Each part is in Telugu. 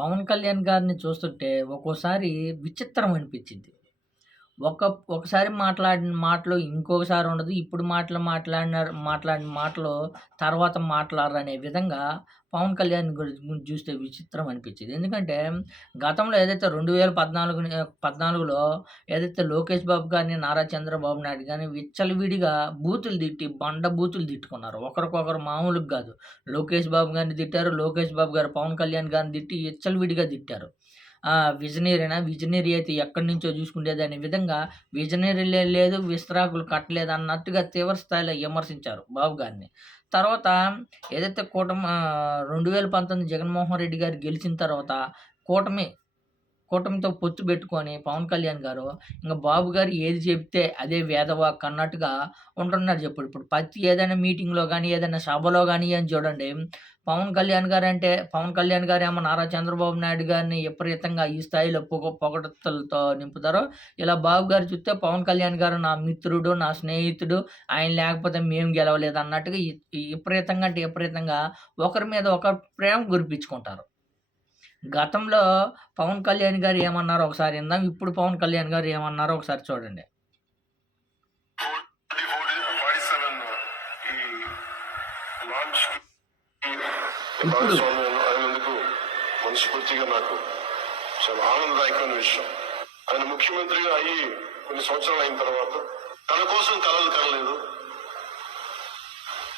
పవన్ కళ్యాణ్ గారిని చూస్తుంటే ఒక్కోసారి విచిత్రం అనిపించింది. ఒక ఒకసారి మాట్లాడిన మాటలు ఇంకొకసారి ఉండదు. ఇప్పుడు మాటలు మాట్లాడినారు మాట్లాడిన మాటలు తర్వాత మాట్లాడరనే విధంగా పవన్ కళ్యాణ్ గురించి చూస్తే విచిత్రం అనిపించింది ఎందుకంటే గతంలో ఏదైతే 2014 14లో ఏదైతే లోకేష్ బాబు గారిని, నారా చంద్రబాబు నాయుడు కానీ విచ్చలవిడిగా బూతులు తిట్టి, బండ బూతులు తిట్టుకున్నారు. ఒకరికొకరు మామూలుగా కాదు లోకేష్ బాబు గారిని తిట్టారు. లోకేష్ బాబు గారు పవన్ కళ్యాణ్ గారిని తిట్టి విచ్చలవిడిగా తిట్టారు. ఆ! విజనరీనా? విజనరీ అయితే ఎక్కడి నుంచో చూసుకునేది అనే విధంగా విజనరీ లేదు, విస్తరాకులు కట్టలేదు అన్నట్టుగా తీవ్ర స్థాయిలో విమర్శించారు బాబు గారిని. తర్వాత ఏదైతే కూటమి ఆహ్, 2019 జగన్మోహన్ రెడ్డి గారు గెలిచిన తర్వాత కూటమి కూటమితో పొత్తు పెట్టుకొని పవన్ కళ్యాణ్ గారు ఇంకా బాబు గారు ఏది చెప్తే అదే వేదవాక్ అన్నట్టుగా ఉంటున్నారు చెప్పుడు ఇప్పుడు ప్రతి ఏదైనా మీటింగ్‌లో కానీ ఏదైనా సభలో కానీ అని చూడండి పవన్ కళ్యాణ్ గారంటే పవన్ కళ్యాణ్ గారేమో నారా చంద్రబాబు నాయుడు గారిని విపరీతంగా ఈ స్థాయిలో పొగ పొగడతలతో నింపుతారో, ఇలా బాబు గారు చూస్తే పవన్ కళ్యాణ్ గారు నా మిత్రుడు, నా స్నేహితుడు, ఆయన లేకపోతే మేము గెలవలేదు అన్నట్టుగా విపరీతంగా అంటే విపరీతంగా ఒకరి మీద ఒకరు ప్రేమ గురిపించుకుంటారు గతంలో పవన్ కళ్యాణ్ గారు ఏమన్నారో ఒకసారి ఇందాం. ఇప్పుడు పవన్ కళ్యాణ్ గారు ఏమన్నారో ఒకసారి చూడండి. 47 ఈ లాంచ్‌కి ఇప్పుడు మనస్ఫూర్తిగా నాకు చాలా ఆనందదాయకమైన విషయం. ఆయన ముఖ్యమంత్రిగా అయ్యి కొన్ని సంవత్సరాలు అయిన తర్వాత తన కోసం కలలు కనలేదు.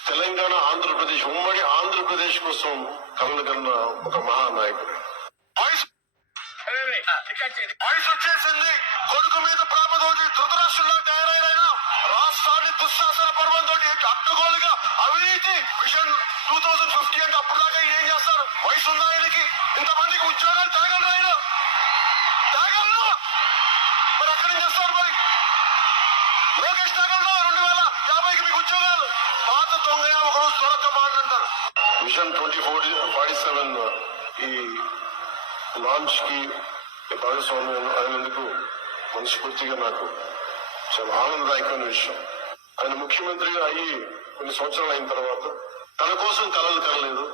తెలంగాణ, ఆంధ్రప్రదేశ్ ఉమ్మడి ఆంధ్రప్రదేశ్ కోసం కలలు కన్న ఒక మహానాయకుడు. వయసు వచ్చేసింది. కొడుకు మీద ప్రేమతోటి ధృతరాష్ట్రంలో తయారైన రాష్ట్రాన్ని దుశ్శాసన పర్వంతో అడ్డగోలుగా అవినీతి విజన్ టూ థౌజండ్ ఫిఫ్టీ అంటే అప్పుడు దాకా ఏం చేస్తారు? వయసు ఉందా ఆయనకి ఇంతమందికి ఉద్యోగాలు తేగలరు ఆయన తేగలరు మరి అక్కడేం చేస్తారు మరి? లోకేష్ తేగలరు రెండు వేల యాభైకి మీకు ఉద్యోగాలు? పాత దొంగ ఒకరోజు దొరకమాని అంటారు. Vision twenty four forty seven ఈ లాంచ్కి భాగస్వామ్యం అయినందుకు మనస్ఫూర్తిగా నాకు చాలా ఆనందదాయకమైన విషయం. ఆయన ముఖ్యమంత్రిగా అయ్యి కొన్ని సంవత్సరాలు అయిన తర్వాత తన కోసం కలలు కలలేదు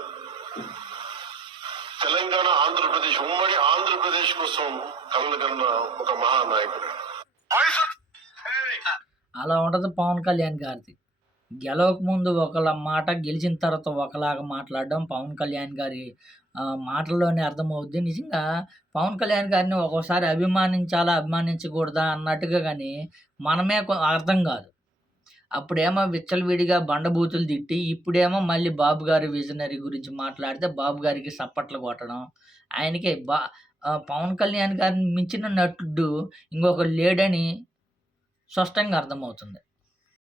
తెలంగాణ, ఆంధ్రప్రదేశ్ ఉమ్మడి ఆంధ్రప్రదేశ్ కోసం కలలు కన్న ఒక మహానాయకుడు. అలా ఉండదు పవన్ కళ్యాణ్ గారిది. గెలవక ముందు ఒకలా మాట, గెలిచిన తర్వాత ఒకలాగా మాట్లాడడం పవన్ కళ్యాణ్ గారి మాటల్లోనే అర్థమవుద్ది. నిజంగా పవన్ కళ్యాణ్ గారిని ఒక్కోసారి అభిమానించాలా, అభిమానించకూడదా అన్నట్టుగా కానీ మనమే అర్థం కాదు అప్పుడేమో విచ్చలవిడిగా బండబూతులు తిట్టి, ఇప్పుడేమో మళ్ళీ బాబు గారి విజనరీ గురించి మాట్లాడితే బాబు గారికి సప్పట్లు కొట్టడం. ఆయనకి బా పవన్ కళ్యాణ్ గారిని మించిన నటుడు ఇంకొక లేడని స్పష్టంగా అర్థమవుతుంది.